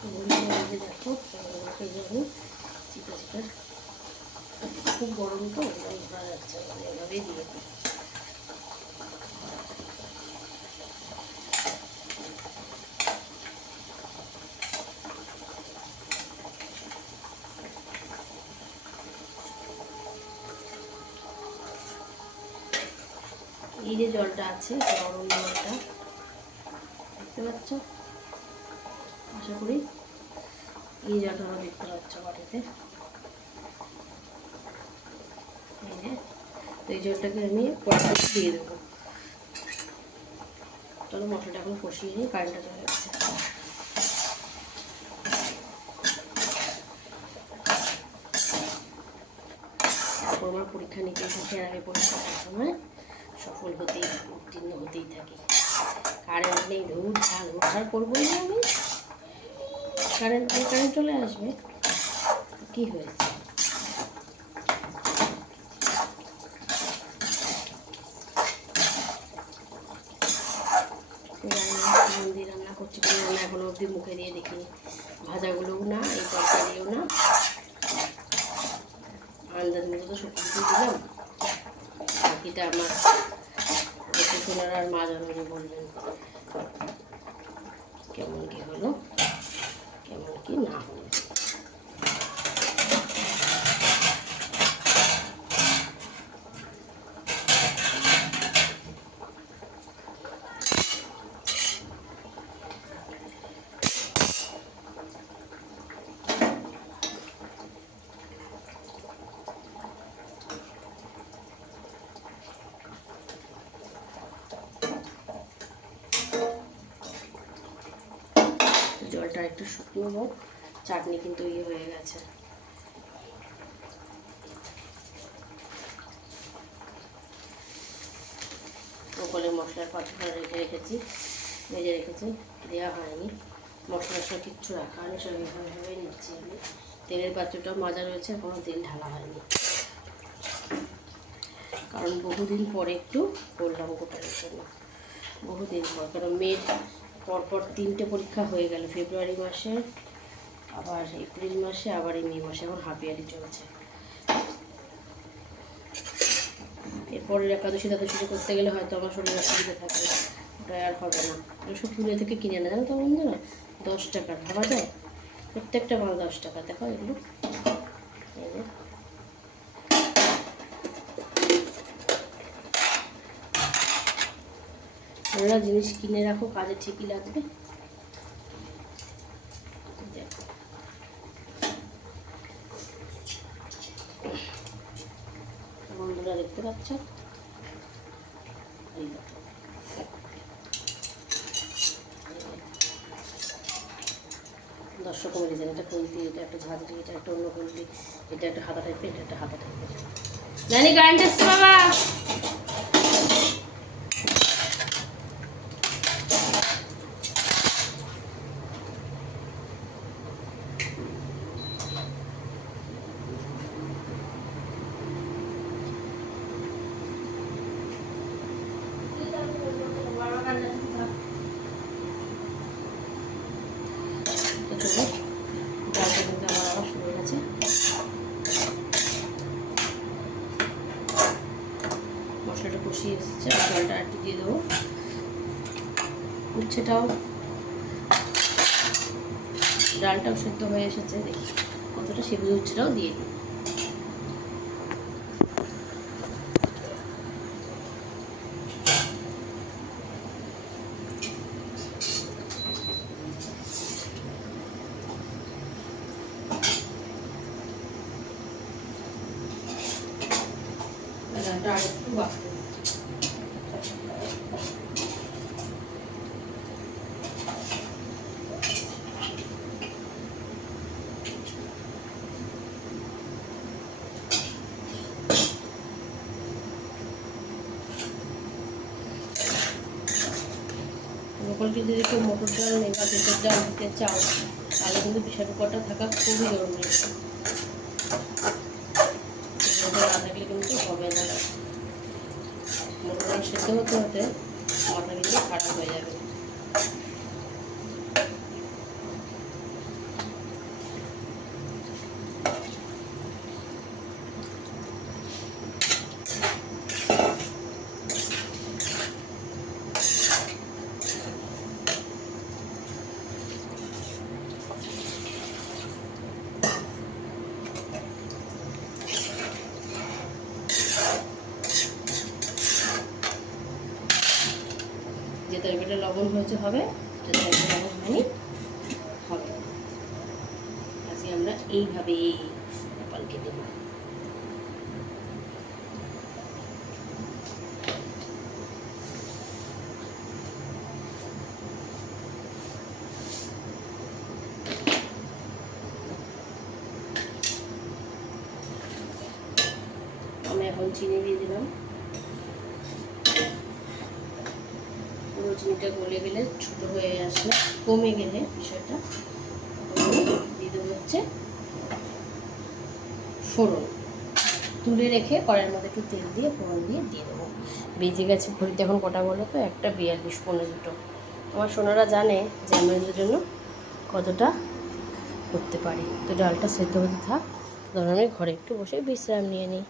দেখো আমি চিপা চিপা, খুব গরম তো ধরা যাচ্ছে, এভাবেই দিয়ে দিই। এই যে জলটা আছে গরম জলটা দেখতে পাচ্ছ, আশা করি এই জলটা দেখতে পাচ্ছ বাটিতে। এই যে, তো এই জলটাকে আমি কড়াইতে দিয়ে দেবো। চলো মশলাটা এখন কষিয়ে নিই, কারেন্টটা চলে গেছে। তারপর আমার পরীক্ষা নিতেই থাকে, আর আমি পরীক্ষা সবসময় সফল হতেই থাকি, উত্তীর্ণ হতেই থাকি। কারেন্ট নেই, ধূর ঝাড় করবোই না আমি, কারেন্ট চলে আসবে, কি হয়েছে? মন দিয়ে রান্না করছি, কোনো রান্না এখনো অবধি মুখে দিয়ে দেখিনি। ভাজাগুলোও না, এই তরকারিও না, আন্দাজ মতো তো সব কিছু দিলাম। বাকিটা আমার সোনার আর মা জানানো বলবেন কেমন কি হলো, কেমন কি না হলো। জলটা একটু শুকনো হোক, চাটনি কিন্তু ইয়ে হয়ে গেছে। ওপরে মশলার পাত্রটা রেখেছি, ভেজে রেখেছি, দেওয়া হয়নি, মশলার সব কিচ্ছু রাখা হয়নি, সব এভাবে নিচ্ছি আমি। তেলের পাত্রটা মাজা রয়েছে, এখনও তেল ঢালা হয়নি, কারণ বহুদিন পরে একটু করলাম গোপালের জন্য, বহুদিন পর। কারণ মেয়ের পরপর 3টে পরীক্ষা হয়ে গেল, ফেব্রুয়ারি মাসে, আবার এপ্রিল মাসে, আবার এই মে মাসে, এখন হাফ ইয়ারলি চলছে। এরপরের একাদশী দ্বাদশীতে করতে গেলে হয়তো আমার শরীর অসুবিধা থাকবে, ওটা আর হবে না। সব পুজো থেকে কিনে আনে, জানো তো বন্ধুরা, 10 টাকার, ভাবা যায়? প্রত্যেকটা মাল 10 টাকা। দেখো এগুলো, এই যে তোমরা জিনিস কিনে রাখো, কাজে ঠিকই লাগবে। দেখো বন্ধুরা, দেখতে পাচ্ছ, এই দেখো, দর্শক মেরেছেন, এটা খুলতি, এটা একটা ঝাঁঝরি, এটা একটা অন্য খুলতি, এটা একটা হাতা টাইপের, এটা একটা হাতা টাইপের। জানি কারেন্ট এসছে বাবা। ডালটা কিন্তু আমার আবার শুরু হয়ে গেছে, মশলাটা কষিয়ে এসেছে, জলটা একটু দিয়ে দেবো। উচ্ছেটাও, ডালটাও সেদ্ধ হয়ে এসেছে, দেখি কতটা সেদ্ধ, উচ্ছেটাও দিয়ে দিই। ডালটা আর একটু বাড়তে দিই। গোপালকে যদি কেউ মটর ডাল নেই বা পেঁপের ডাল দিতে চাও, তাহলে কিন্তু প্রেশার কুকারটা থাকা খুবই জরুরি। না থাকলে কিন্তু হবে না, মটর ডাল সেদ্ধ হতে হতে মাথা কিন্তু খারাপ হয়ে যাবে। লবণ হয়েছে হবে, যদি একটু লবণ হয়নি হবে। আজকে আমরা এইভাবে গোপালকে দেব। আমি এখন চিনি দিয়ে দিলাম। পুরো চিনিটা গলে গেলে, ছোটো হয়ে আসলে, কমে গেলে বিষয়টা, দিয়ে দেবো হচ্ছে ফোড়ন। তুলে রেখে কড়াইয়ের মধ্যে একটু তেল দিয়ে ফোড়ন দিয়ে দেবো। বেজে গেছে, ঘড়িতে এখন কটা বলো তো? 1:42, 1:15। আমার সোনারা জানে যে আমি ওদের জন্য কতটা করতে পারি। তো ডালটা সেদ্ধ হতে থাক, ধরুন আমি ঘরে একটু বসে বিশ্রাম নিয়ে নিই।